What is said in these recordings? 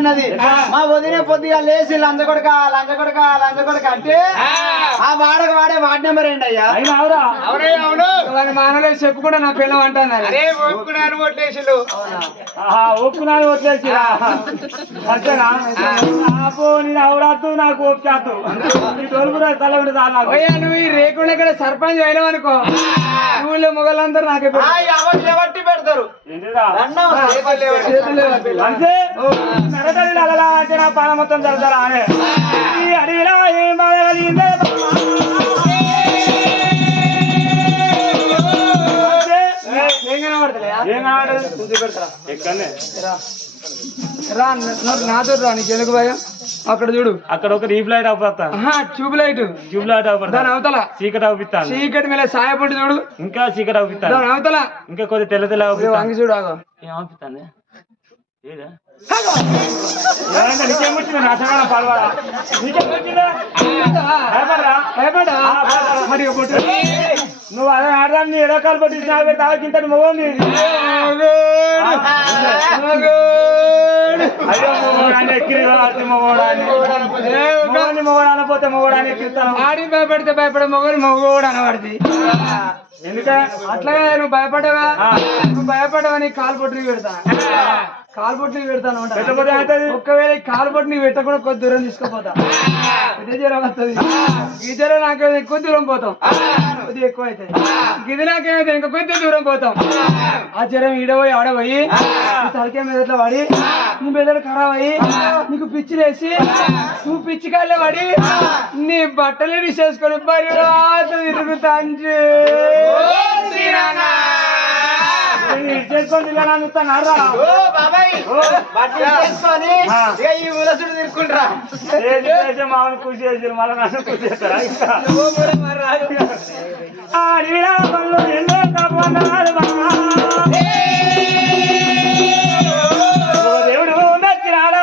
ఉన్నది. మా వదిన పొద్దుగా లేచి లంచ కొడక అంటే ఆ వాడక వాడే వార్డ్ నెంబర్ ఏంటి అయ్యా? అవును వాడి మానవులు చెప్పుకుంటే నా పిల్లం అంటాను. అదే ఒప్పుకున్నాను ఓట్లేసిళ్ళు. ఒప్పుకున్నాను ఓట్లేసి నేను అవరాదు నాకు ఓపికాదు నువ్వు ఈ రేకుండా ఇక్కడ సర్పంచ్ అయినావు అనుకో ఊళ్ళో మొగలందరూ నాకు బట్టి పెడతారు. అలా అంటే నా పాల మొత్తం జరుగుతారా అనే అడిగినా ఏం బాధ కలిగిందే నాతో రా నీకు ఎందుకు భయం? అక్కడ చూడు, అక్కడ ఒక రీఫ్ లైట్ అవుతా ట్యూబ్ లైట్ దాని అవతల చీకటి అవుపిస్తా. చీకటి మీద సాయపడి చూడు, ఇంకా చీకటి అవుపిస్తా. దాని అవతల ఇంకా కొద్ది తెల్ల తెల్ల అంగి చూడు. ఆగో ఏమవుతాను నీకేమొచ్చింది? నాశనం పాల్వాడా నీకేమొచ్చిందా? భయపడా నువ్వు అదే ఆడదాన్ని ఏదో కాలు పట్టించిన తాగింతటి మొగోని అయ్యో మొగోడాన్ని ఎక్కిరి మొగోడాన్ని పోతే మొగోడాన్ని ఎక్కిస్తాను. ఆడి భయపడితే భయపడే మొగోడు అనబడితే ఎందుకంటే అట్లాగా నువ్వు భయపడ్డావా? నువ్వు భయపడ్డావా? నీ కాలు పొట్టి పెడతా, కాలు పొట్టి పెడతాను. ఒక్కవేళ కాలు పొట్టి నీకు పెట్టకుండా కొద్ది దూరం తీసుకుపోతా. పెద్ద జ్వరం వస్తుంది. ఈ జ్వరం నాకేమైతే ఎక్కువ దూరం పోతాం, కొద్దిగా ఎక్కువ అవుతుంది. ఇది నాకేమైతే ఇంకా కొద్ది దూరం పోతాం. ఆ జ్వరం ఈడపోయి ఆడపోయి తలకే మెదట్లో పడి నీ మెదడు ఖరాబ్ అయ్యి నీకు పిచ్చిలేసి నువ్వు పిచ్చి కాళ్ళే పడి నీ బట్టలు తీసేసుకొని బరి తిరుగుతాంచి మామూలు కృషి చేసి మళ్ళీ నన్ను కృషి చేస్తారా? ఎన్నో దేవుడు నచ్చినాడా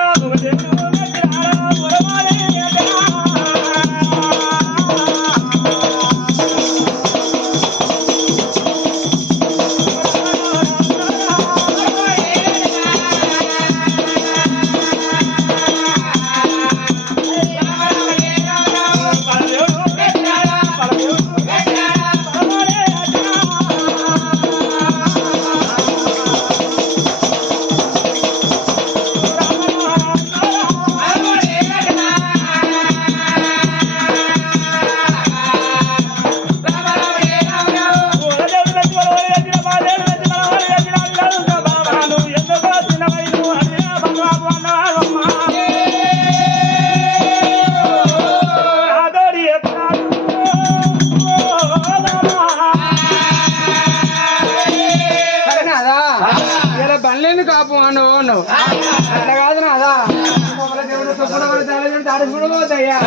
బండ్లేని కాపు అన్నావు అట్లా కాదు నాదా. దేవుడు పోతాయ్యా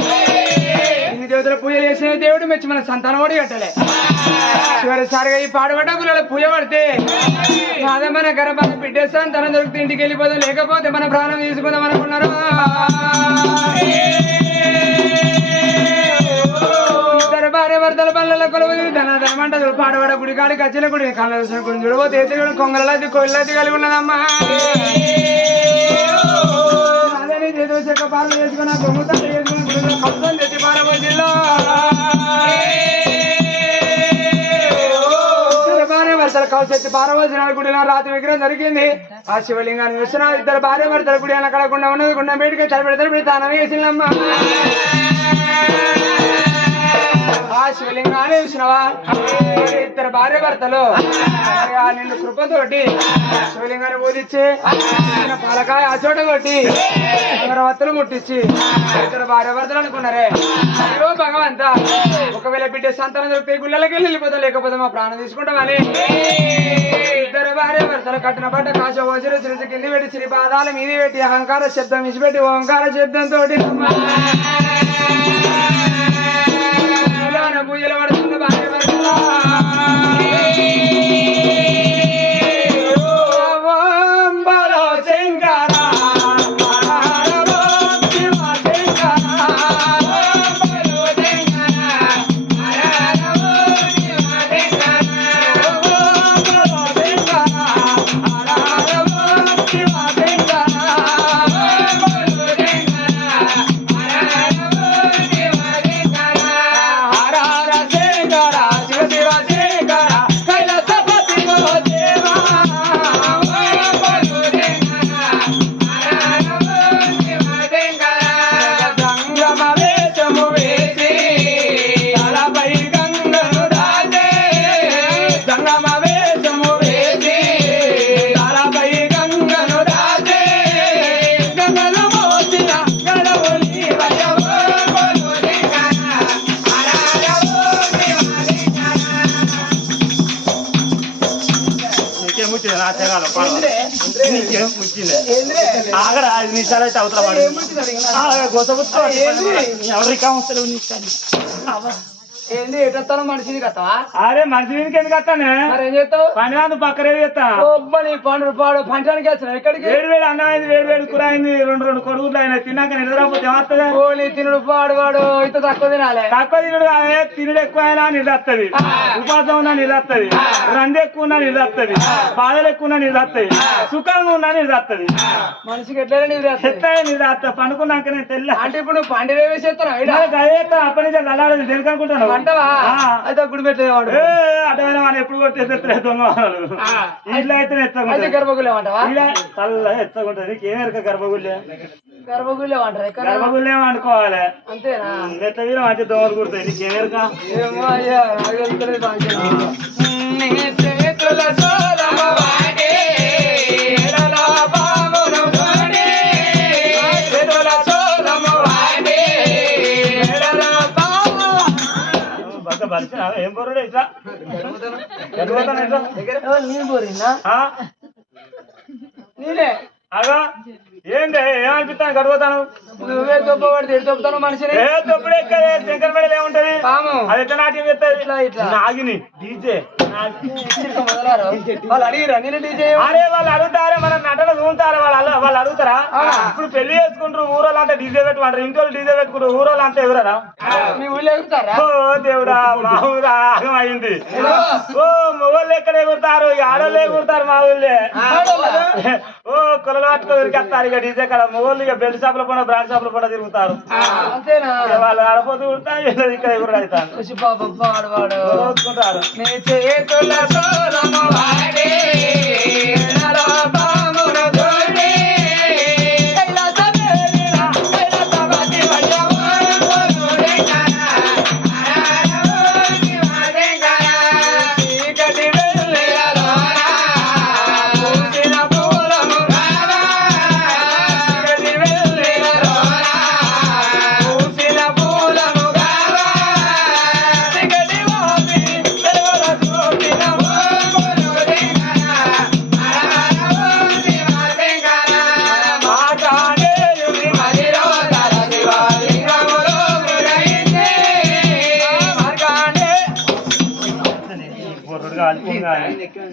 ఇన్ని దేవతల పూజలు చేసిన దేవుడు మెచ్చి మన సంతానం కూడా కట్టలే. చివరిసారిగా ఈ పాడుపడ్డ పిల్లల పూజ పడితే అదే మన గర్భాన్ని పెట్టేస్తాను, తన దొరికితే ఇంటికి వెళ్ళిపోతాం, లేకపోతే మన ప్రాణం తీసుకుందాం అనుకున్నారు. భార్య భర్తల పల్లెల కొలవది ధనమంటది పాడవాడ గుడి కాడి కచ్చిన గుడి కళ్ళ గుడి చూడబోతే కొంగలది కొల్లది కలిగి ఉన్నదమ్మా. అదే చేతులు చెక్క పాలన చేసుకున్న బొమ్ముతాలు చేసుకుని గుడిలో కబ్జం తెచ్చి పారబోజిల్లో భార్య భర్తల కౌశెత్తి పారబోసిన గుడిలో రాత్రి విగ్రహం జరిగింది. ఆ శివలింగాన్ని చూసిన ఇద్దరు భార్య భర్తల గుడి అని అక్కడకుండా ఉన్నది. గుండె బయటకి తలపెడతారు తానం వేసిందమ్మా. ఆ శివలింగాన్ని చూసినవా? ఇద్దరు భార్య భర్తలు నిన్ను కృపతోటి శివలింగాన్ని పూజించి పాలకాయ ఆ చోట కొట్టి అగరవత్తులు ముట్టించి ఇద్దరు భార్య భర్తలు అనుకున్నారే. అయ్యో భగవంతా, ఒకవేళ బిడ్డ సంతానం దొరికితే గుళ్ళకి వెళ్ళిపోతా, లేకపోతే మా ప్రాణం తీసుకుంటామని ఇద్దరు భార్య భర్తలు కట్టిన బట్ట కాశ ఓసిరు చిరుచి కింది పెట్టి శ్రీ పాదాల మీది పెట్టి అహంకార శబ్దం ఇచ్చిపెట్టి ఓంకార శబ్దంతో పూజలు పడుతున్న భార్య భర్తల ఆగరా 5 నిమిషాలు అయితే అవతల గొసపుచ్చుకో ఎవరికా వస్తారు ఏంది ఎట్టొస్తాను మనిషిని కదా అరే మనిషి మీదకి ఎందుకు వస్తానే మరి ఏం చేస్తావు పని కాదు పక్కనే చేస్తా నీ పండు పాడు పంచడానికి వచ్చిన ఎక్కడికి వేడి అన్నం అయింది వేడి కూర అయింది 2 కొడుకులు అయినా తిన్నాక నిద్రపోతే ఏమవుతుంది ఓలి తినుడు పాడు వాడు ఇంత తక్కువ తినాలి తక్కువ తినుడు కాదే తినుడు ఎక్కువ అయినా నిలత్తది ఉపాసం ఉన్నా నిలత్తది రంది ఎక్కువ ఉన్నా నిలత్తది బాధలు ఎక్కువ ఉన్నా నిలత్తది సుఖంగా ఉన్నా నిలత్తది మనిషికి ఎట్లయినా నిలత్త పండుకున్నాకనే తెల్ల అంటే ఇప్పుడు నువ్వు పండుగ వేసేస్తాను అప్పటి నుంచి అలాడదు దేనికి అనుకుంటాను అంటవా అయితే గుడి పెట్టేవాడు అటమైన వాళ్ళు ఎప్పుడు కొట్టేస్తే దొంగ వాళ్ళు ఇట్లా అయితే ఎత్తకుంటుంది గర్భగుళ్ళేమంటావా తల్ల ఎత్తకుంటది నీకేమెరక గర్భగుళ్ళే గర్భగుళ్ళేమంటారు గర్భగుళ్ళేమో అనుకోవాలి అంతేనా ఎట్లా వీరం అంటే దోమలు కుడతాయి నీకేమెరక ఏమో అయ్యా నాకు తెలుస్తలేదు ఏం బొరుడు ఇట్లా నేను పోరినా నేనే అగో ఏంటి ఏమనిపిస్తాను గడుపుతాను నువ్వే దొబ్బపడితే దొబ్బుతాను మనిషిని ఏ దొప్పుడు ఎక్కడే శంకర మెడలు ఏముంటది పాము అది ఎట్లా నాట్యం చేస్తుంది ఇట్లా ఇట్లా నాగిని డీజే వాళ్ళు అడిగిరా నేను డీజే అరే వాళ్ళు అడుగుతారే మనం నటన చూంటారు వాళ్ళు అడుగుతారా ఇప్పుడు పెళ్లి చేసుకుంటారు ఊరోళ్ళు అంతా డీజే పెట్టుకుంటారు ఇంట్లో డీజే పెట్టుకుంటారు ఊరోళ్ళు అంతా ఎవరా మీ ఊళ్ళో ఎగురుతారా ఓ దేవుడా మా ఊరు ఆగం అయింది ఓ మొగోళ్ళు ఎక్కడ ఎగురుతారు ఆడోళ్ళు ఎగురుతారు మా ఊళ్ళే ఓ కొలలు పట్టుకో ఉరికేస్తారు ఇక డీజే కాడ మొగోళ్ళు ఇక బెల్ట్ షాపులు కూడా బ్రాండ్ షాపులు కూడా తిరుగుతారు అంతేనా వాళ్ళు ఆడపోతూ ఉంటారు ఇక్కడ ఎగురు అవుతారు చూసుకుంటారు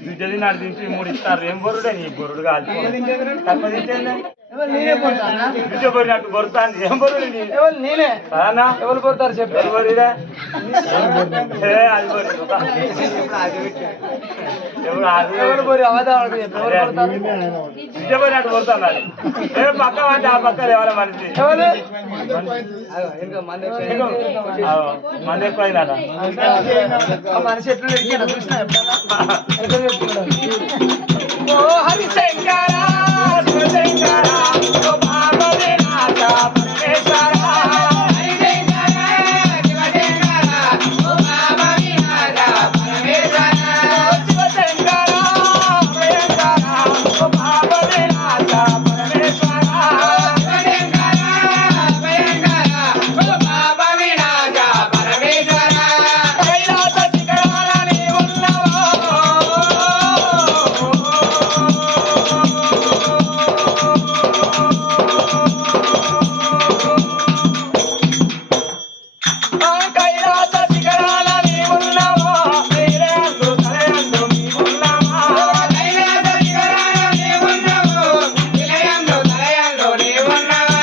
విద్యది నాడు దించి 3 ఇస్తారు ఏం బొరుడే నీ బొరుడు కాలిపోయి తక్కువ తింటే విద్య బొరినట్టు బొరుతాంది ఏం బొరుడు నేనే ఎవరు పోతారు చెప్పారు బొరిరా అది ఎవరు పోయి అవధానం విద్య బొరినట్టు బొరుతాను అది ఏ పక్క అంటే ఆ పక్క ఎవరు మనిషి మంది ఎక్కువ అయినా మనిషి ఎట్లా చూసిన ఓ హరిశంకర శివశంకర ఓ పార్వతీ నాథ పరమేశ్వర హరిశంకర శివశంకర ఓ పార్వతీ నాథ పరమేశ్వర శివశంకర భయంకర ఓ పార్వతీ నాథ పరమేశ్వర శివశంకర భయంకర ఓ పార్వతీ నాథ పరమేశ్వర కైలాస శిఖరాలని ఉన్నవో కైలాస శిఖరాలని ఉన్నవో నీరేందు తలయందు నీవున్నావా కైలాస శిఖరాలని ఉన్నవో నీరేందు తలయందు నీవున్నావా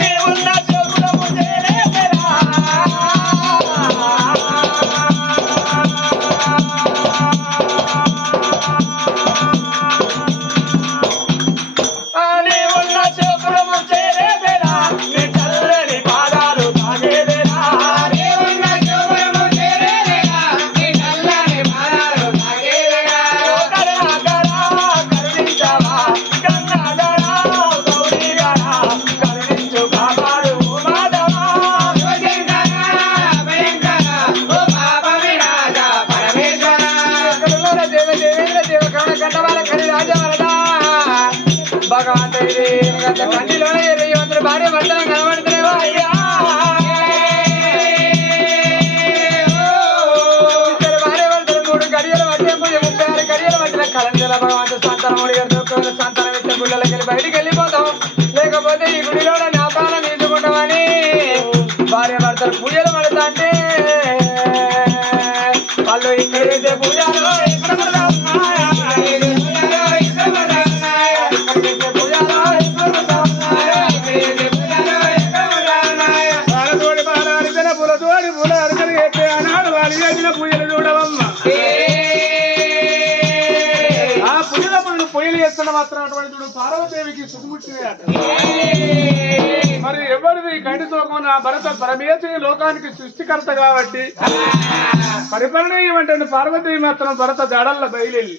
నీవున్న చోటులము చేరేదరా నీవున్న చోటులము చేరేదరా నీ చల్లని పాదాలు తాగేదరా నీవున్న చోటులము చేరేదరా నీ చల్లని పాదాలు తాగేదరా కరుణాకరా కరుణించవా గంగాధరా గౌరీధరా కరుణించు కాపాడు మాధవా శివశంకర భయంకర ఓ పాప వినాశ పరమేశ్వర కరుణాల దేవ దేవేంద్ర దేవ కరుణ కంఠవాల కరి రాజవరదా భగవంతుడి కంటిలోనే 200 భార్య భర్తలు కనబడుతున్నావా అయ్యా ఇద్దరు భార్య భర్తలు 3 గడియలు మధ్య 36 గడియల మధ్యలో కలంజల భగవంతుడు సంతానం బయటికి వెళ్ళిపోతాం లేకపోతే ఈ గుడిలో నా ప్రాణం తీసుకుంటామని భార్య భర్తలు పూజలు పడతా అంటే వాళ్ళు ఇక్కడ చేసే పూజలు పూజలు చూడవమ్మ ఆ పూజలప్పుడు పొయ్యిలు చేస్తున్న మాత్రం అటువంటి చూడు పార్వదేవికి సుఖముచ్చినాయట. మరి ఎవరిది కంటి శోకం నా భరత పరమేశ్వరి లోకానికి సృష్టికర్త కాబట్టి పరిపాలన ఏమంటే పార్వదేవి మాత్రం భరత జాడల్ల బయలుదేరి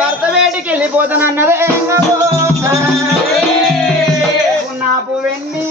భర్త వేడికి వెళ్ళిపోతానన్నదే నాకు వెన్నీ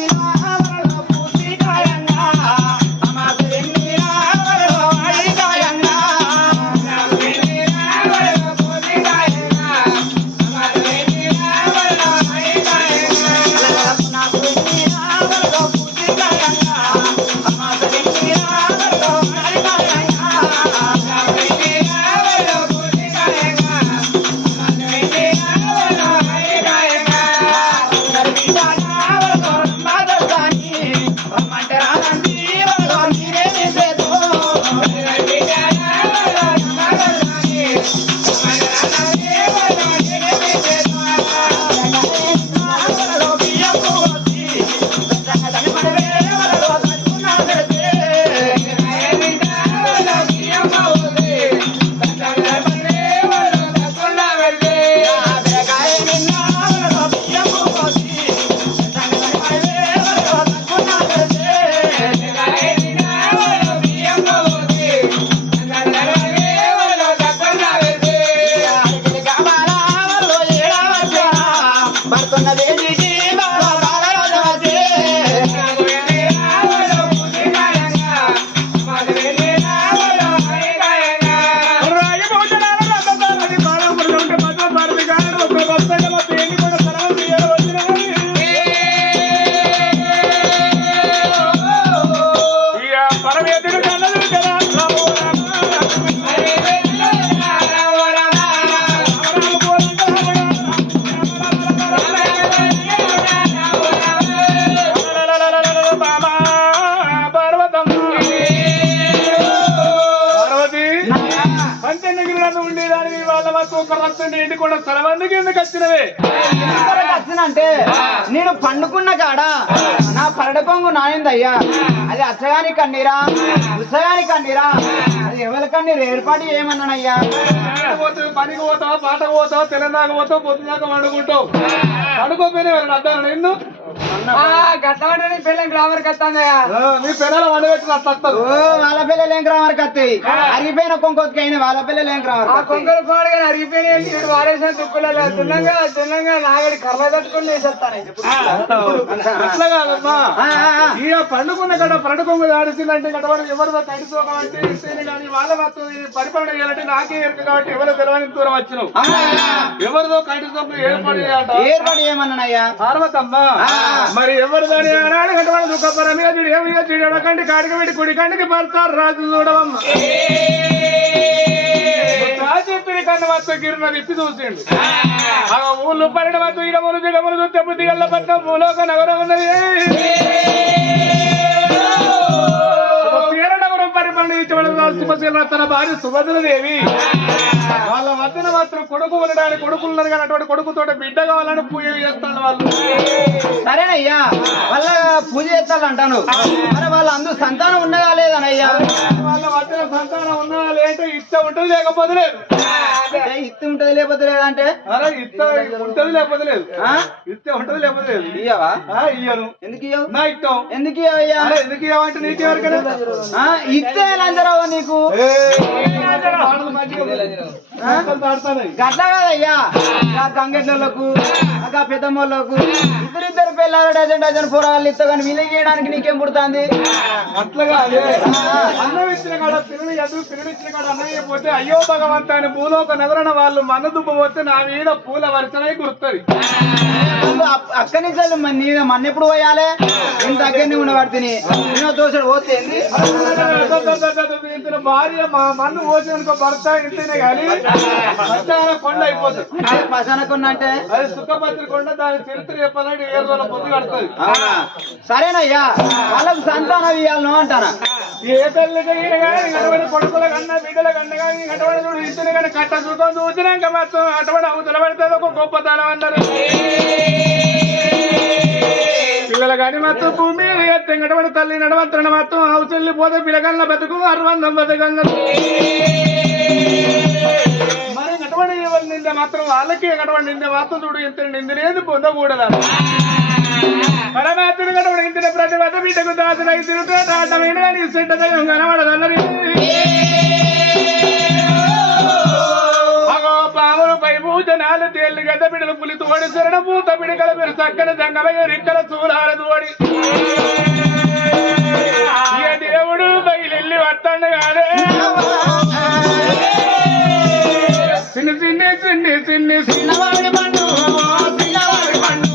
అంటే నేను పండుకున్న కాడ నా పరడ పొంగు నాయిందయ్యా అది అచ్చగాని కన్నీరా ఉత్సగాని కన్నీరా అది ఎవరి కన్నీరు ఏర్పాటు ఏమన్నానయ్యా పనికి పోతావు పాటకు పోతావు తెలంగాణ పోతావు పొద్దుదాకా వండుకుంటావు వండుకోపోయినా వెళ్ళండి అర్థం నిన్ను గట్ల పిల్లలు గ్రామర్కి వస్తానయ్యా మీ పిల్లలు వండబెట్టినట్టు వాళ్ళ పిల్లలు ఏం గ్రామర్కి వస్తాయి అరిగిపోయిన కొంకొత్తికి అయిన వాళ్ళ పిల్లలు ఏం గ్రామర్ కొంకలు పాడుగా అరిగిపోయిన వారేసిన దుక్కులలో దున్నంగా దున్నంగా నాగడి కర్ర కట్టుకుని వేసేస్తాను అట్లా కాదమ్మా ఇక పండుకున్న గడ పండుకొంగు ఆడిసిందంటే గడవాడు ఎవరిదో కడిసోకం అంటే ఇస్తేనే కానీ వాళ్ళ మాత్రం పరిపాలన చేయాలంటే నాకే ఎరుక కాబట్టి ఎవరో తెలవని దూరం వచ్చినావు ఎవరిదో కడిసోకం ఏర్పాటు ఏమన్నానయ్యా పార్వతమ్మ మరి ఎవరు దాని ఆనాడు గంటవాడు దుఃఖపరమేజుడు ఏమియో చెడకండి కాడికి పెట్టి కుడి కంటికి పడతారు రాజు చూడవమ్మ చెప్పిన కన్నా మొత్తం గిరిన తిప్పి చూసిండు ఆ ఊళ్ళు పన్నెండు మొత్తం ఇడములు దిగములు చూస్తే దిగల్ల పట్ల భూలోక నగరం ఉన్నది నగరం పరిపాలన ఇచ్చేవాడు తన భార్య సుభద్రదేవి వాళ్ళ వద్దన మాత్రం కొడుకు ఉండడానికి కొడుకున్నారు కానీ అటువంటి కొడుకుతో బిడ్డ కావాలని పూజ చేస్తాను వాళ్ళు సరేనయ్యా వాళ్ళ పూజ చేస్తాను అంటాను మరి వాళ్ళ అందు సంతానం ఉన్నదా లేదనయ్యా వాళ్ళ వద్దన సంతానం ఉన్నదా లేదంటే ఇచ్చ ఉంటుంది లేకపోతే లేదు ఇత్తి ఉంటది లేకపోతే లేదంటే అరే ఇత్త ఉంటది లేకపోతే లేదు ఇత్తే ఉంటది లేకపోతే లేదు ఇయ్యవా ఇయ్యను ఎందుకు ఇయ్యవు నా ఇష్టం ఎందుకు ఇయ్యవయ్యా ఎందుకు ఇవ్వంటే నీకెవరికైనా ఇత్తే లంచరావా నీకు గట్ల కాదయ్యా గంగెట్లకు పెద్దమ్మలకు ఇద్దరు పిల్లలు డజన్ డజన్ పోరాలు ఇస్తా కానీ వీళ్ళకి చేయడానికి నీకేం పుడుతుంది అట్లగా అన్నం ఇచ్చిన కాడ పిల్లలు ఎదురు పిల్లలు ఇచ్చిన కాడ అన్నం అయిపోతే అయ్యో భగవంత అని భూలోక నగరన వాళ్ళు మన దుబ్బపోతే నా మీద పూల వర్షనై గుర్తుంది అక్కడి నుంచి మన ఎప్పుడు పోయాలి నేను దగ్గరనే ఉండబడితే దోశడు పోతే ఇంత భార్య మా మన్ను పోసిననుకో భర్త ఇంతనే కానీ కొండ అయిపోతుంది పసన కొండ అంటే అది సుఖపత్రి కొండ దాని చరిత్ర చెప్పాలంటే 7 రోజుల పొద్దు కడుతుంది సరేనయ్యా వాళ్ళకు సంతానం ఇవ్వాలను అంటానా ఏ తల్లికి కానీ కొడుకుల కన్నా బిడ్డల కన్నా కానీ అటువంటి చూడు ఇంటిని కానీ కట్ట చూసుకొని చూసినాక మాత్రం అటువంటి అవతల పడితే ఒక గొప్పతనం అన్నారు పిల్లల కానీ మొత్తం భూమి తెంగటబడి తల్లి నడవంతరణ మొత్తం అవసరం పోతే పిల్లగల్ల బతుకు అరవందం బతుకన్నారు మరి అటువంటి నింద మాత్రం వాళ్ళకి అటువంటి నింద మాత్రం చూడు ఇంత నిందలేదు పొందకూడదు పరమాత్ముడు కనబడి ఇంటిన ప్రతి వద్ద బిడ్డకు దాసులై తిరుగుతున్న కానీ సిద్ధం కనబడదన్నది అగో పాములు పై భూజనాలు తేళ్లు గద్ద బిడ్డలు పులి తోడి శరణ పూత పిడికల మీరు చక్కని దంగమయ్య రిక్కల చూలాల తోడి ఇక దేవుడు బయలు వస్తాడు కాదే చిన్ని చిన్ని చిన్ని చిన్ని చిన్నవాడి పండు చిన్నవాడి పండు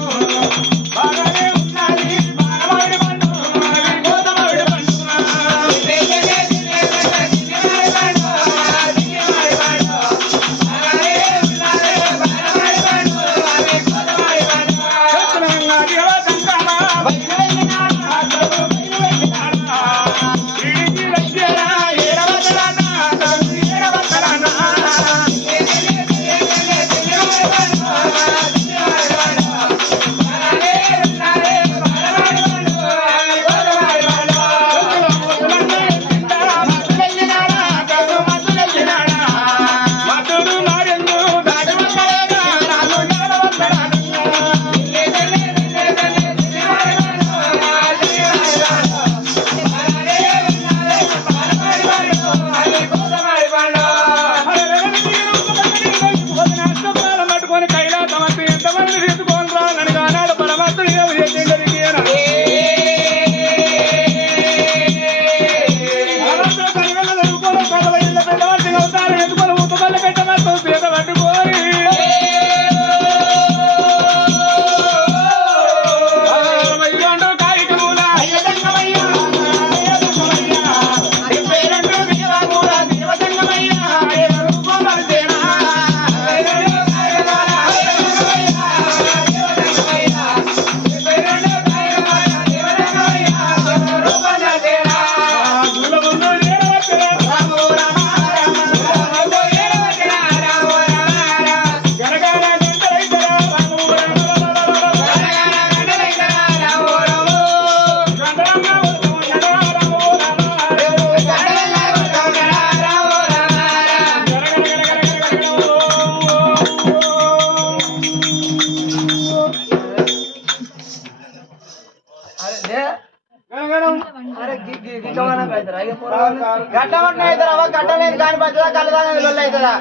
గట్టమట్న అవుతారా గట్టలేదు కాని పచ్చదా కలదా లొల్లి అవుతుందా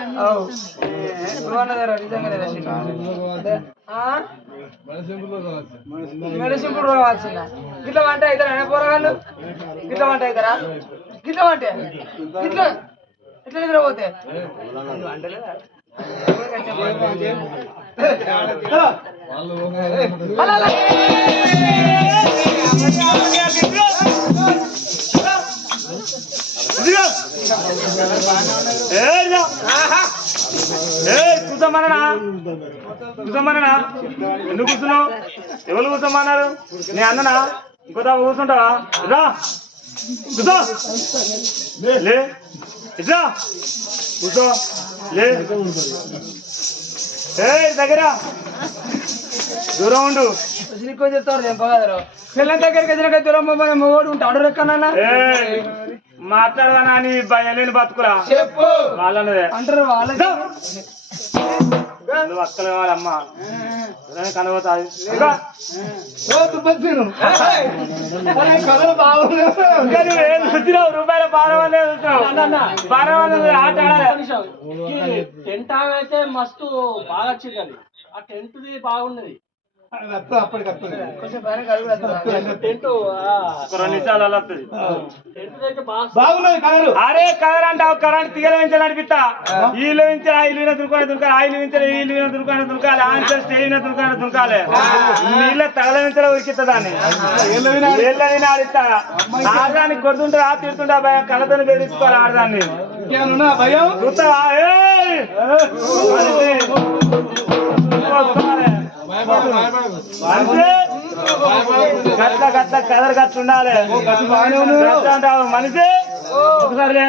మెడిసిన్ రావాల్సిందా గిట్ల వంట అవుతారా పోరగాళ్ళు గిట్ల వంట అవుతారా గిట్ల వంటే గిట్ల ఎట్లా నిద్రపోతే కూర్చోమన్నా కూర్చోమన్నా ఎందుకు కూర్చున్నావు ఎవరు కూర్చోమన్నారు నీ అన్ననా ఇంకో కూర్చుంటావా రా కూర్చో లే ఇట్లా కూర్చో లే దగ్గర దూరం ఉండు చెప్తారు పిల్లల దగ్గరికి వచ్చినాక దూరం మొగోడు ఉంటాడు రెక్కనన్నా మాట్లాడదా అని భయం బతుకురా చెప్పు వాళ్ళన్నదే అంటారు వాళ్ళ నువ్వు అక్కలు కావాలమ్మా కనబోతాది రూపాయల ఆట టెంట్ అయితే మస్తు బాగా వచ్చింది అది ఆ టెంట్ బాగున్నది కొంచెం పైన కడుగు ఒక 2 నిమిషాలు అలా వస్తుంది. బాగున్నది కలరు. అరే కలర్ అంటావు కరెంట్ తీగల నుంచి నడిపిస్తా ఈలు నుంచి ఆ ఇల్లు దుర్కాలి దుర్కాలి ఆ ఇల్లు నుంచి ఈ ఇల్లు దుర్కాలి దుర్కాలి ఆంచల్ స్టేజ్ దుర్కాలి దుర్కాలి నీళ్ళ తగల నుంచి ఉరికిస్తా దాన్ని ఏళ్ళని ఆడిస్తా ఆడదానికి కొడుతుంటా తిడుతుంటా భయం కళ్ళతో బెదిరించుకోవాలి ఆడదాన్ని భయం చూస్తావా గట్ల గట్ల కలర్ గట్ల ఉండాలి గట్ల అంటావు మనిషి ఒకసారి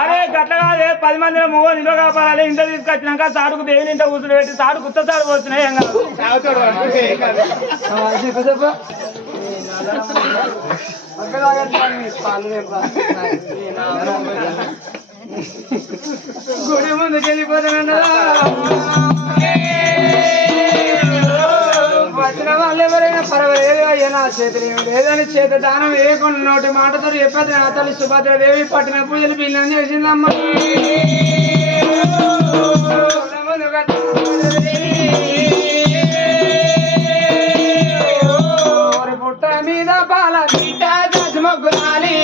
అరే గట్ల కాదు 10 మంది మూగోలు ఇంట్లో కాపాడాలి ఇంట్లో తీసుకొచ్చినాక సాడుకు దేవుని ఇంట్లో కూర్చుని పెట్టి సాడు కుత్త సాడు పోతున్నాయి ఏం గుడి ముందుకు వెళ్ళిపోతున్నా వచ్చిన వాళ్ళు ఎవరైనా పర్వాలేదు అయ్యా నా చేతులు ఏమి లేదని చేత దానం వేయకుండా నోటి మాటతో చెప్పేది నా తల్లి సుభద్రదేవి పట్టిన పూజలు పిల్లని చేసిందమ్మా పుట్ట మీద పాల తీట దశమొగ్గులాలి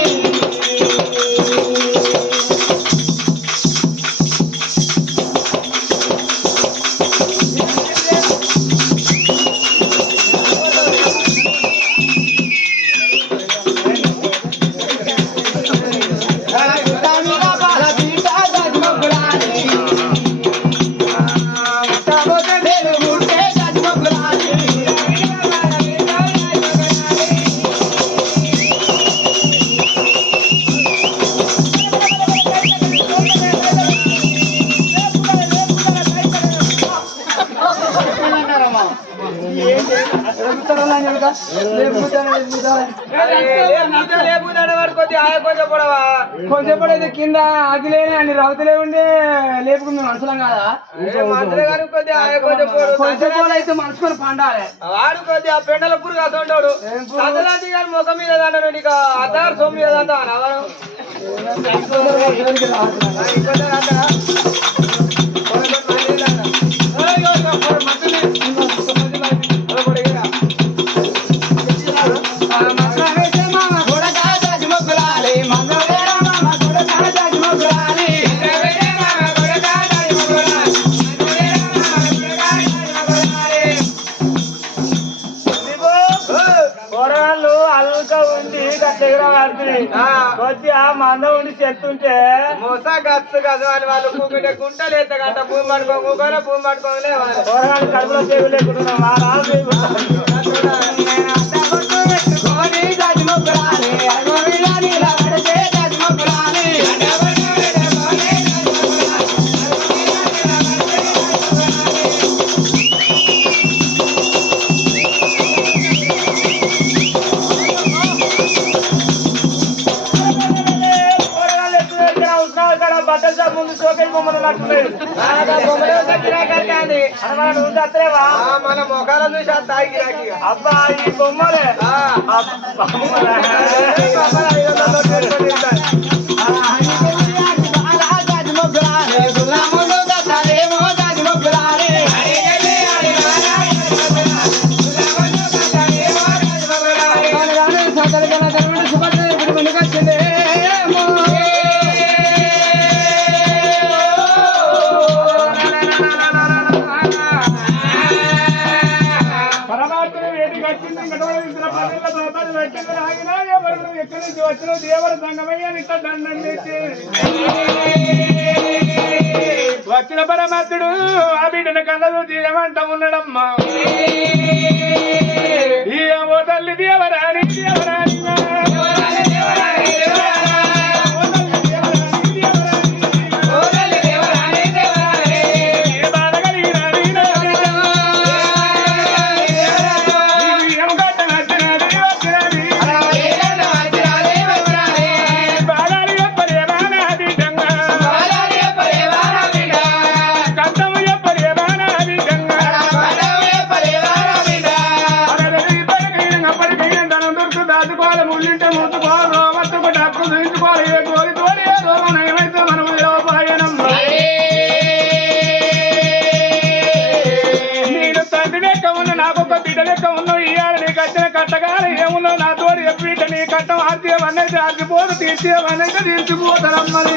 కొంచెం పడైతే కింద ఆగిలేని అన్ని రౌతులే ఉండే లేపుకుంది మనసులం కదా కొంచెం అయితే మనసుకొని పండాలి వాడు కొద్ది ఆ పెండల పురుగు అసంటాడు అదలాంటి గారి ముఖం మీద అన్నాడు నీకు అద్దారు సొమ్ము మీద అంటా వచ్చి ఆ మంద ఉండి చెప్తుంటే మోసా గచ్చు కదా అని వాళ్ళు కూకుంటే గుంటలు ఎత్త గంట భూమి పట్టుకోకుండా భూమి పట్టుకోలే కూరగాయలు కడుపులో చేగు లేకుండా ముందు షోకేజ్ బొమ్మలు నట్టున్నాయి మన మొఖాలను చూసి తాగి అబ్బా ఈ బొమ్మలే వచ్చిన దేవర సంగమయ్యాని దండం పెట్టి వచ్చిన పరమాత్ముడు ఆ బిడ్డను కళ్ళదు తీయమంట ఉన్నాడమ్మా ఈ ఓ తల్లి దేవరాని దేవరాని దాచుకోవాలి ముళ్ళింటే తీర్చేవన్నైతే ఆగిపోదు తీర్చేవన్నైతే తీర్చిపోతారమ్మని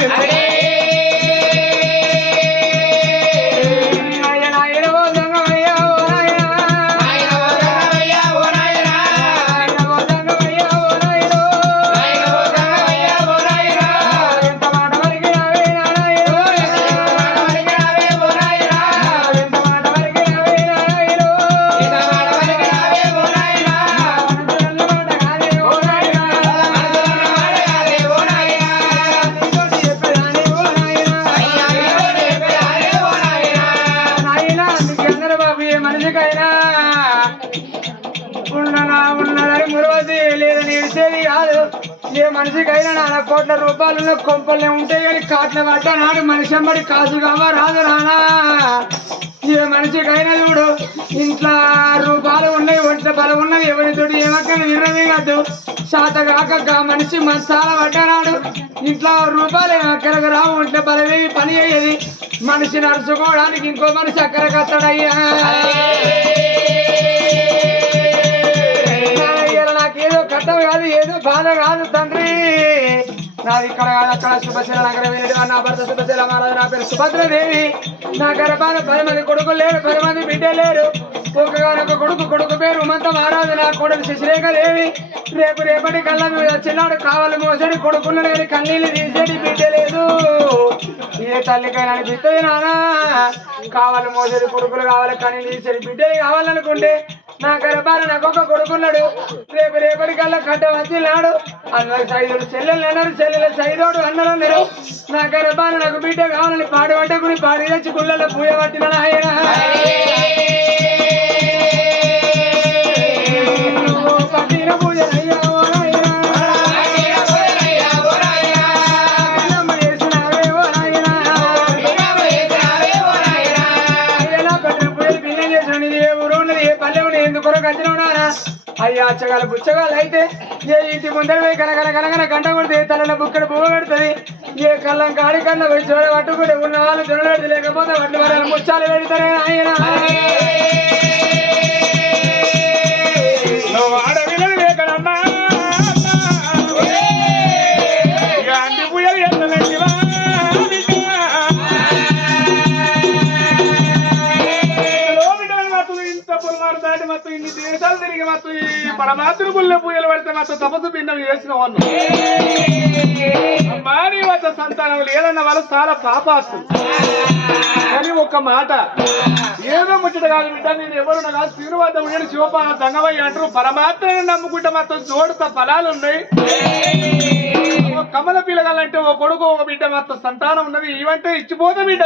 ఏ మనిషికైనా 4 కోట్ల రూపాయలు కొంపలే ఉంటాయి కానీ కాట్ల పడ్డ నాడు మనిషి అమ్మడి కాసు కావా రాదు రానా ఏ మనిషికైనా చూడు ఇంట్లో రూపాయలు ఉన్నాయి ఒంట్లో బలం ఉన్నది ఎవరితోటి ఏమక్కని నిర్ణయం శాత కాక మనిషి మసాల పడ్డనాడు ఇంట్లో రూపాయలు అక్కడికి రావు ఒంట్లో బలమే పని అయ్యేది మనిషి నడుచుకోవడానికి ఇంకో మనిషి అక్కడికి వస్తాడయ్యా నాకేదో కట్టం కాదు ఏదో బాధ కాదు తండ్రి నాది ఇక్కడ కాదు అక్కడ సుభద్ర నగర నా భర్త సుభద్ర మహారాజు నా పేరు సుభద్రదేవి నా గర్భాన 10 మంది కొడుకులు లేరు 10 మంది బిడ్డలు లేరు ఒక కొడుకు పేరు ఉమంత మహారాజు నా కొడుకు శశిరేఖదేవి రేపటి కళ్ళ చిన్నాడు కావాలి మోసడి కొడుకున్నాడు కానీ కన్నీళ్ళు తీసేది బిడ్డ లేదు ఏ తల్లికైనా అనిపిస్తుంది నానా కావాలి మోసడి కొడుకులు కావాలి కన్నీళ్ళు తీసేది బిడ్డలు కావాలనుకుంటే నా గర్భాన నాకు ఒక కొడుకున్నాడు రేపటి కల్లా కట్ట వచ్చినాడు అన్న సైదుడు చెల్లెలు అన్నారు చెల్లెలు సైదోడు అన్నారు అన్నారు నా గర్భాన నాకు బిడ్డ కావాలని పాడి పట్టుకుని పాడి తెచ్చి గుళ్ళలో పూయ పట్టిన ఆయన పట్టిన పూజ అయ్యా అచ్చగాలు బుచ్చగాలు అయితే ఏ ఇంటి ముందర పోయి కనకన గంట కొడితే తలలో బుక్కడ పువ్వు పెడుతుంది ఏ కళ్ళం కాడి కన్నా పోయి చోడ పట్టుకుంటే ఉన్న వాళ్ళు తినలేదు లేకపోతే వడ్లు వరాలు ముచ్చాలు పెడతారే ఆయన ఆడవిల్లలు వేకడమ్మా అంటి పూయలు ఎత్తనంటివా ఇంత పొలమారు దాటి మొత్తం ఇన్ని దేశాలు తిరిగి మొత్తం ఈ పరమాత్మ గుళ్ళ పూయలు పడితే మొత్తం తపస్సు భిన్నం చేసిన వాళ్ళు మాని వద్ద సంతానం లేదన్న వాళ్ళు చాలా పాపాస్తులు కానీ ఒక్క మాట ఏదో ముచ్చట కాదు బిడ్డ నేను ఎవరున్నా కాదు తిరువాత ఉండేది శివపాల దంగవయ్య అంటారు పరమాత్మని నమ్ముకుంటే మొత్తం జోడుత ఫలాలు ఉన్నాయి కమల పిల్లగాలంటే ఓ కొడుకు ఒక బిడ్డ మొత్తం సంతానం ఉన్నది ఇవంటే ఇచ్చిపోతే బిడ్డ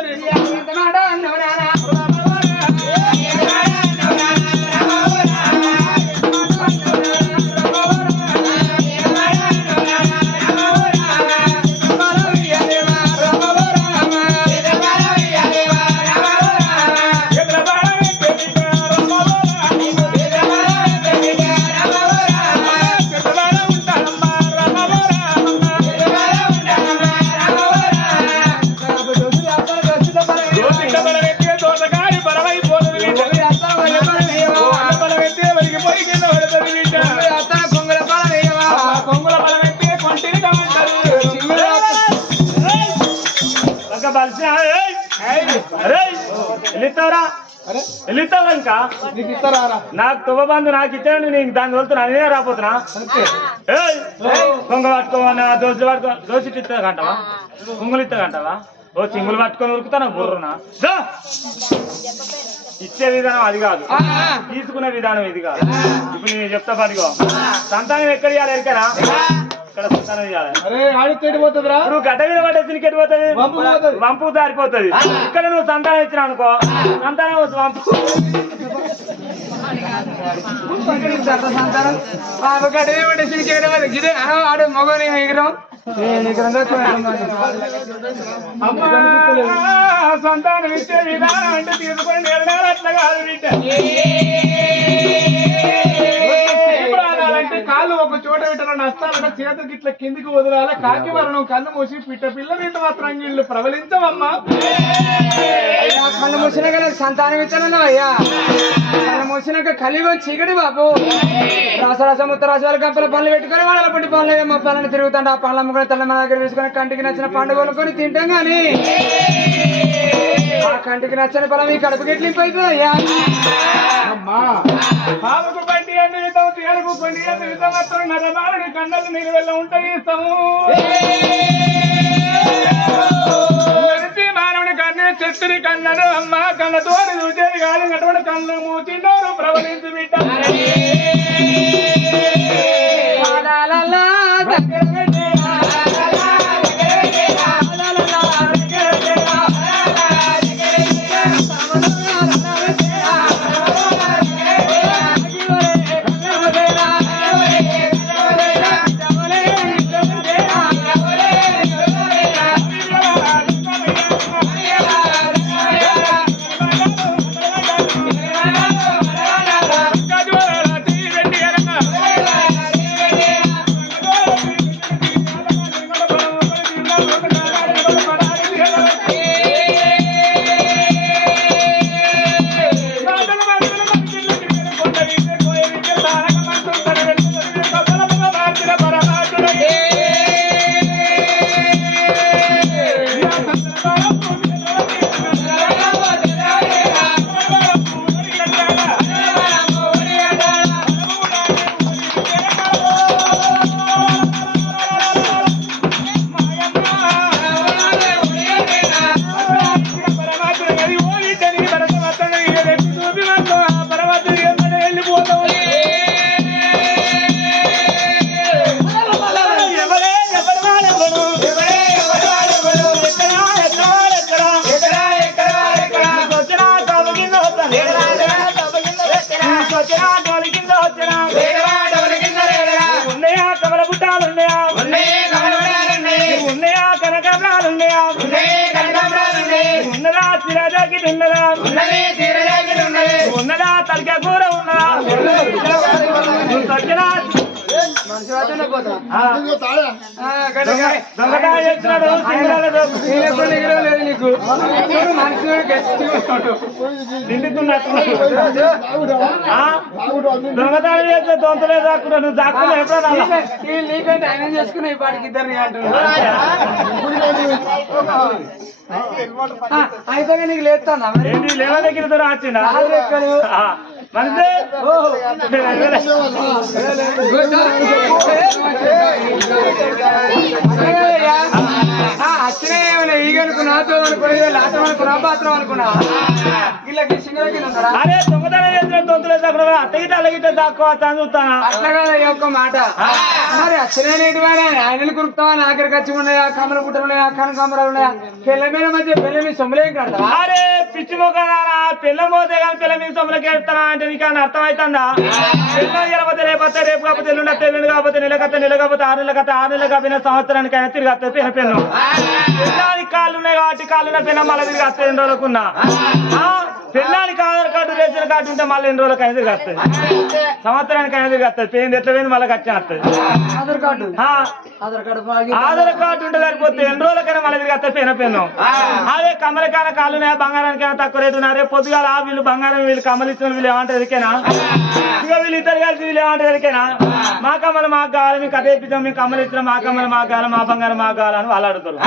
ఇంకా నాకు తువ్వబంధు నాకు ఇచ్చాను నీకు దాన్ని వెళ్తున్నా నేనే రాపోతున్నా కొంగ పట్టుకోమన్నా దోశ పట్టుకో దోశ ఇస్తా కంటావా కొంగులు ఇస్తా కంటావా ఓ చింగులు పట్టుకొని ఉరుకుతానా బుర్రునా ఇచ్చే విధానం అది కాదు తీసుకునే విధానం ఇది కాదు ఇప్పుడు నేను చెప్తా పడిగో సంతానం ఎక్కడ ఇవ్వాలి ఎరికనా ఇక్కడ సంతానం ఇవ్వాలి నువ్వు గడ్డ మీద పట్టేసి ఎట్టిపోతుంది వంపు దారిపోతుంది ఇక్కడ నువ్వు సంతానం ఇచ్చినా అనుకో సంతానం వంపు ఆడు మగని ఎగిరం సంతానం ఇచ్చే విధానం అంటే తీసుకొని నిర్ణయాలు అట్లా కాదు అంటే కాళ్ళు ఒక చోట పెట్టాలని నష్టాలంటే చేతికి ఇట్లా కిందికి వదలాలి కాకి మరణం కన్ను మూసి పిట్ట పిల్ల నీళ్ళు మాత్రం వీళ్ళు ప్రబలించవమ్మా కళ్ళు మూసినాక నాకు సంతానం ఇచ్చాను అయ్యా. కళ్ళు మూసినాక కలిగి చీకటి బాబు రాసరాస ముత్త రాసాల గంపల పనులు పెట్టుకొని వాళ్ళ పుట్టి పనులు మా పనులు తిరుగుతాండి. ఆ పనులు అమ్ముకొని తెల్ల మన దగ్గర తీసుకొని కంటికి నచ్చిన పండుగ కొనుక్కొని తింటాం కానీ ఆ కంటికి నచ్చని పొలం ఈ కడుపు గిట్లింపు అవుతుంది అయ్యా. పాలకు బండి అని ఇస్తాము, తీరకు బండి అని ఇస్తాము, అతను నరమాలని కన్నలు నీరు వెళ్ళ ఉంటాయి ఇస్తాము. మానవుని కన్ను చెట్టుని కన్నను అమ్మ కన్నతో చూసేది కాదు నటువంటి కళ్ళు మూచినోరు ప్రవలించి బిడ్డ. ఉన్నదా తలకే కూర ఉన్నదా దొంగతనం చేస్తున్నాడు నీకు దొంగతనం చేస్తే దొంతలే దాక్కున్నా నువ్వు దాక్కున్నా ఎప్పుడన్నా నీకంటే ఆయన చేసుకున్నా ఈ పాటికి ఇద్దరిని అంటున్నా అయితే నీకు లేస్తానా ఏంటి లేవ దగ్గర వచ్చిందా మనసే అచ్చనే ఏమైనా ఈగనుకున్నా తోదనుకున్నా లాటం అనుకున్నా పాత్రం అనుకున్నా వీళ్ళకి సింగల్ ఉన్నారా అరే దొంగతనం చేసిన దొంతులే దాక్కున్నా అత్తగిట అల్లగిట దాక్కోవచ్చా అని చూస్తానా అట్లా కదా ఈ ఒక్క మాట మరి అచ్చనేటి వాడే ఆయనలు కురుకుతావా నాగరికి వచ్చి ఉన్నాయా కమల పుట్టలు ఉన్నాయా కనకాంబరాలు ఉన్నాయా పిల్ల మీద మధ్య పిల్ల మీ సొమ్ములేం కడతా అరే పిచ్చి మొక్కదారా పిల్ల పోతే కానీ పిల్ల మీద సొమ్ములకి వెళ్తానా అంటే నీకు అని అర్థం అవుతుందా పిల్ల ఎలపోతే రేపొస్తే రేపు కాకపోతే ఎల్లుండి ఎల్లుండి కాకపోతే నెల కాకపోతే 6 నెలలు కాకపోతే 6 నెలలు కాకపోయినా సంవత్సరానికి అయినా తిరిగి వస్తుంది పిల్ల పెన్ను పిల్లానికి కాళ్ళు ఉన్నాయి కాబట్టి కాళ్ళు ఉన్న పిల్ల మళ్ళీ తిరిగి వస్తుంది 2 రోజులకున్నా పిల్లానికి ఆధార్ కార్డు రేషన్ కార్డు ఉంటే మళ్ళీ 2 రోజులకైనా తిరిగి వస్తుంది సంవత్సరానికి అయినా తిరిగి వస్తుంది పోయింది ఎట్లా పోయింది మళ్ళీ ఖర్చు వస్తుంది ఆధార్ కార్డు ఆధార్ కార్డు ఉంటే సరిపోతే 2 రోజులకైనా మళ్ళీ తిరిగి వస్తుంది పెన పెన్ను అదే కమలకైనా కాళ్ళు ఉన్నాయా బంగారానికైనా తక్కువ రేటు ఉన్నా రేపు పొద్దుగాల వీళ్ళు బంగారం వీళ్ళు కమలిచ్చిన వీళ్ళు ఏమంటారు ఎరికేనా ఇక వీళ్ళు ఇద్దరు కలిసి వీళ్ళు ఏమంటారు ఎరికేనా మా కమ్మలు మాకు కావాలి మీకు అదే ఇప్పించాం మీకు కమ్మలు ఇచ్చిన మా కమ్మలు మాకు కావాలి మా బంగారం మాకు కావాలని వాళ్ళు అడుగుతారు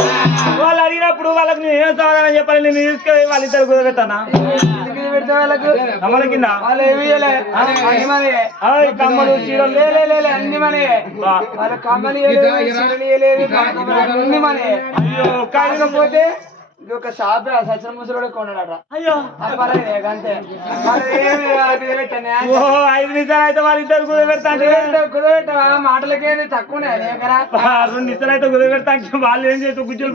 వాళ్ళు అడిగినప్పుడు వాళ్ళకి నేను ఏం సమాధానం చెప్పాలి నేను తీసుకెళ్ళి వాళ్ళిద్దరు కుదరబెట్టానా కమ్మల కింద కమ్మలు చీరలు అన్ని మనీ వాళ్ళ కమ్మలు అన్ని మనీ అయ్యో కాకపోతే ఒక షాప్ సచిన ముసలు కొన్నాడట అయ్యో అంతే 5 నిమిషాలు అయితే వాళ్ళిద్దరు కుదరబెడతా కుదరబెట్టా మాటలకేది తక్కువనే 2 నిమిషాలు అయితే కుదరబెడతా వాళ్ళు ఏం చేస్తారు గుజ్జులు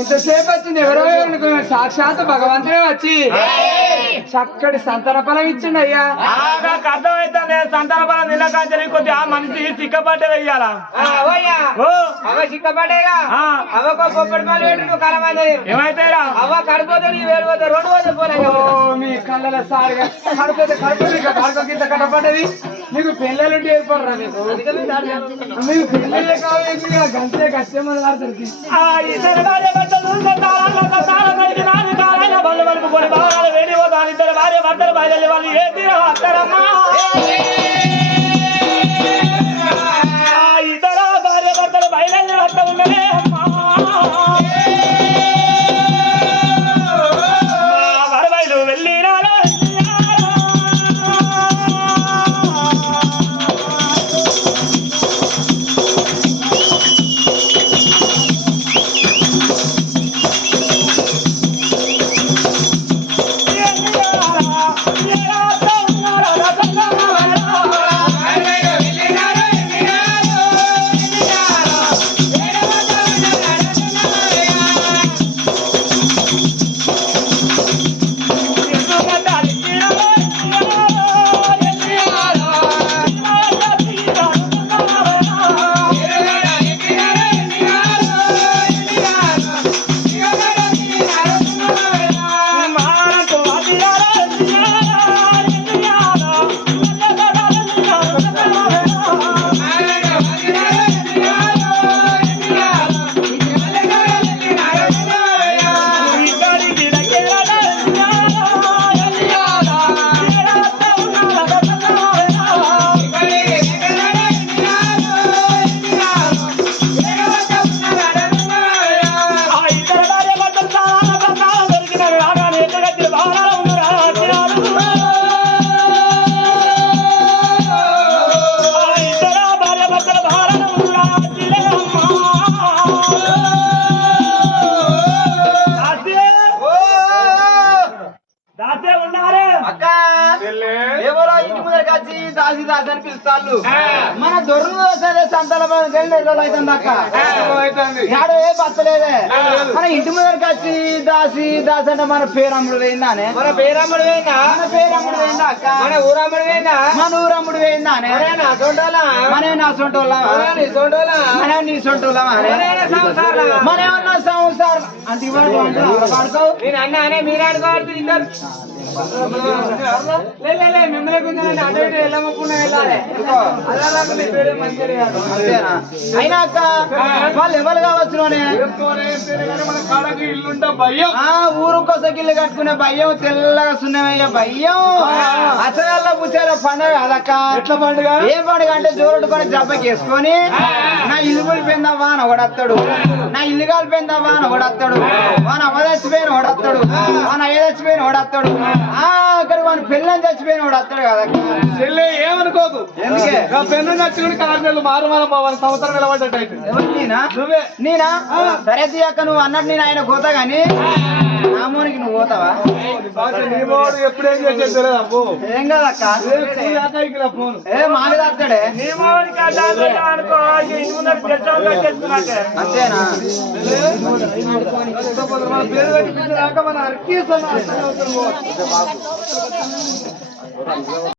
ఇంతసేపు వచ్చింది ఎవరో సాక్షాత్ భగవంతుడే వచ్చి చక్కటి సంతాన ఫలం ఇచ్చిండు అయ్యా నాకు అర్థమవుతుంది సంతాన ఫలం నిన్న కాంచని కొద్దిగా మనిషి సిక్కపట్టే వెయ్యాలా ఓ అవ చిక్కపడేగా ఆ, అవకో పొప్పడి పాలు పెట్టి నువ్వు కలమంది ఏమైతాయిరా అవ్వ కడిపోతే నీ వేలు పోతే 2 పోతే పోలేక మీ కళ్ళలో సారిగా కడిపోతే కడుపు కట్టపడ్డది నీకు పెళ్ళాలంటే ఏర్పడరా నీకు మీకు పెళ్ళే కావాలి గంటే కష్టమని ఆడుతుంది ఆ ఇద్దరు భార్య భర్తలు బళ్ళు వరకు కొన్ని భాగాలు వేడి పోతాను ఇద్దరు భార్య భర్తలు బయలు వాళ్ళు ఏ తీర వస్తారమ్మా ఆ ఇద్దరు భార్య భర్తలు బయలు వస్తా ఉన్నదే అమ్మా వరబైలు వెళ్ళినా దాతే ఉన్నారే అక్క ఎవరో ఇంటి ముందరికి వచ్చి దాసి దాసి అని పిలుస్తాళ్ళు మన దొర్రు సరే సంతాల అవుతుంది అక్క యాడో ఏ బతలేదే మన ఇంటి ముందరికి వచ్చి దాసి దాసి అంటే మన పేరమ్ముడు పోయిందానే మన పేరమ్మడు పోయిందా మన పేరమ్ముడు పోయిందా అక్క మన ఊరమ్మడు పోయిందా మన ఊరమ్ముడు పోయిందానే నా సొంటోలా మనమే నా సొంటోళ్ళం నీ సొంటోలా మనమే నీ సొంటోళ్ళం సంసారం మనమన్నా సంసారం అంటే ఇవాళ పడతావు నేను అన్న అనే మీరు ఆడుకోవాలి ఇద్దరు మిమ్మల్ని కొంచెం అటు ఇటు వెళ్ళమకుండా వెళ్ళాలి అంతేనా అయినా అక్క వాళ్ళు ఎవరు కావచ్చు ఊరుకోసకి ఇల్లు కట్టుకునే భయం తెల్లగా సున్నమయ్యే భయం అసలు పుచ్చాల పండుగ అదక్క ఎట్లా పండుగ ఏ పండుగ అంటే జోరుడుకొని జబ్బకేసుకొని నా ఇల్లు కూలిపోయిందా వాన ఒకడత్తాడు నా ఇల్లు కాలిపోయిందా వాన ఒకడత్తాడు వాన అమ్మ చచ్చిపోయిన ఒకడత్తాడు వాన అయ్య చచ్చిపోయిన ఒకడత్తాడు అక్కడ మన పిల్లని చచ్చిపోయిన వాడు వస్తాడు కదా చెల్లె ఏమనుకోకు ఎందుకే పెన్ను నచ్చుకుని 6 నెలలు మారు సంవత్సరం నిలబడ్డట్టు నేనా నువ్వే నేనా సరే తీయక్క నువ్వు అన్నట్టు నేను ఆయన పోతా గాని నామోనికి నువ్వు పోతావా ఎప్పుడేం చేసేది తెలియదు అబ్బో ఏం కదక్క ఫోన్ ఏ మాది వస్తాడే నీ మావాడికి అడ్డాలు అనుకో ఇంటి ముందర తెచ్చుకున్నట్టే అంతేనా పేరు పెట్టి మన అర్కీ